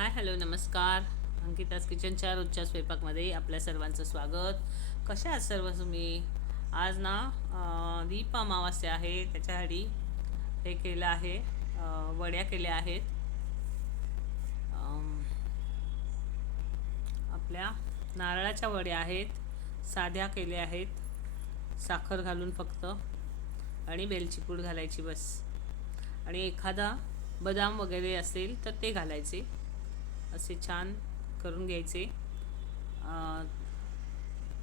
Hi hello नमस्कार. अंकिताज किचनच्या रोजच्या स्वयंपाकमध्ये आपल्या सर्वांचं स्वागत. कशा आहात सर्व तुम्ही? आज ना दीप अमावास्या आहे, त्याच्यासाठी हे केलं आहे, वड्या केल्या आहेत. अम, आपल्या नारळाच्या वड्या आहेत, साध्या केल्या आहेत, साखर घालून फक्त, आणि वेलची पूड घालायची बस. आणि एखादा बदाम वगैरे असेल तर ते घालायचे. असे छान करून घ्यायचे.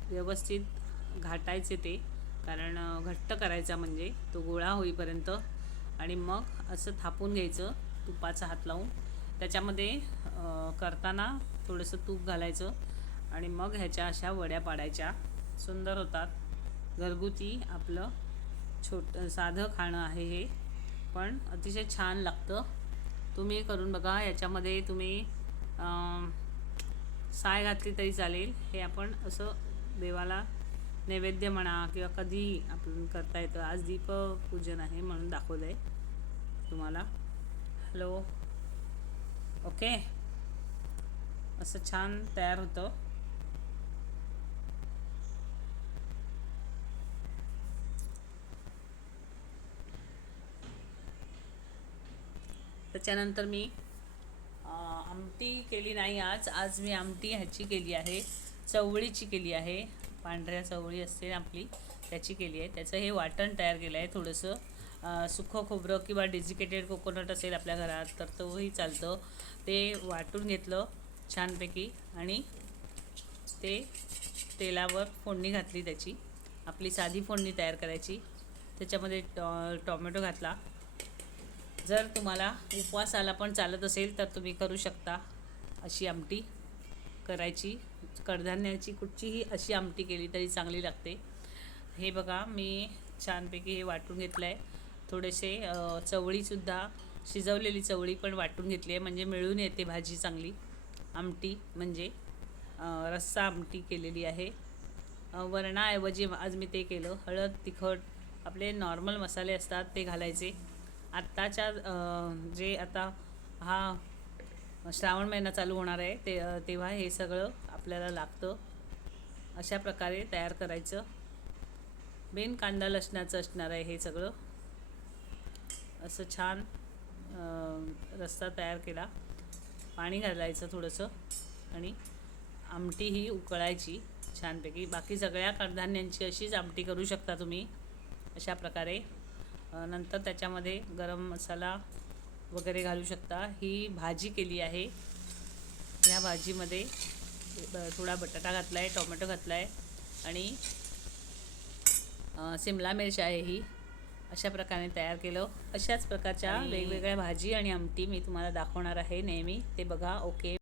व्यवस्थित घाटायचे ते, कारण घट्ट करायचा म्हणजे तो गोळा होईपर्यंत. आणि मग असं थापून घ्यायचं तुपाचा हात लावून. त्याच्यामध्ये करताना थोडंसं तूप घालायचं आणि मग ह्याच्या अशा वड्या पाडायच्या. सुंदर होतात. घरगुती आपलं साधं खाणं आहे हे, पण अतिशय छान लागतं. तुम्ही करून बघा. याच्यामध्ये तुम्ही साय घातली तरी चालेल. हे आपण असं देवाला नैवेद्य म्हणा किंवा कधी आपण करता येतं. आज दीपपूजन आहे म्हणून दाखवलं आहे तुम्हाला. Hello, okay. असं छान तयार होतं. त्याच्यानंतर मी आमटी केली नाही आज मी आमटी ह्याची केली आहे, चवळीची केली आहे. पांढऱ्या चवळी असते आपली, त्याची केली आहे. त्याचं हे वाटण तयार केलं आहे. थोडंसं सुकं खोबरं किंवा डेसिकेटेड कोकोनट असेल आपल्या घरात तर तोही चालतं. ते वाटून घेतलं छानपैकी आणि ते तेलावर फोडणी घातली. त्याची आपली साधी फोडणी तयार करायची. त्याच्यामध्ये टॉमॅटो घातला. जर तुम्हाला उपवासाला पण चालत असेल तर तुम्ही करू शकता. अशी आमटी करायची. कडधान्याची कुठचीही अशी आमटी केली तरी चांगली लागते. हे बघा, मी छानपैकी हे वाटून घेतलं आहे. थोडेसे चवळीसुद्धा, शिजवलेली चवळी पण वाटून घेतली आहे, म्हणजे मिळून येते भाजी चांगली. आमटी म्हणजे रस्सा आमटी केलेली आहे. वरणाऐवजी आज मी ते केलं. हळद, तिखट, आपले नॉर्मल मसाले असतात ते घालायचे. आत्ताच्या जे आता हा श्रावण महिना चालू होणार आहे तेव्हा हे सगळं आपल्याला लागतं. अशा प्रकारे तयार करायचं. बिन कांदा लसणाचं असणार आहे हे सगळं. असं छान रस्सा तयार केला. पाणी घालायचं थोडंसं आणि आमटी ही उकळायची छानपैकी. बाकी सगळ्या कडधान्यांची अशीच आमटी करू शकता तुम्ही अशा प्रकारे. नंतर त्याच्यामध्ये गरम मसाला वगैरे घालू शकता. ही भाजी केली आहे. ह्या भाजीमध्ये थोडा बटाटा घातला आहे, टोमॅटो घातला आहे आणि शिमला मिरची आहे. ही अशा प्रकारे तयार केलं. अशाच प्रकारच्या वेगवेगळ्या भाजी आणि आमटी मी तुम्हाला दाखवणार आहे नेहमी. ते बघा. ओके.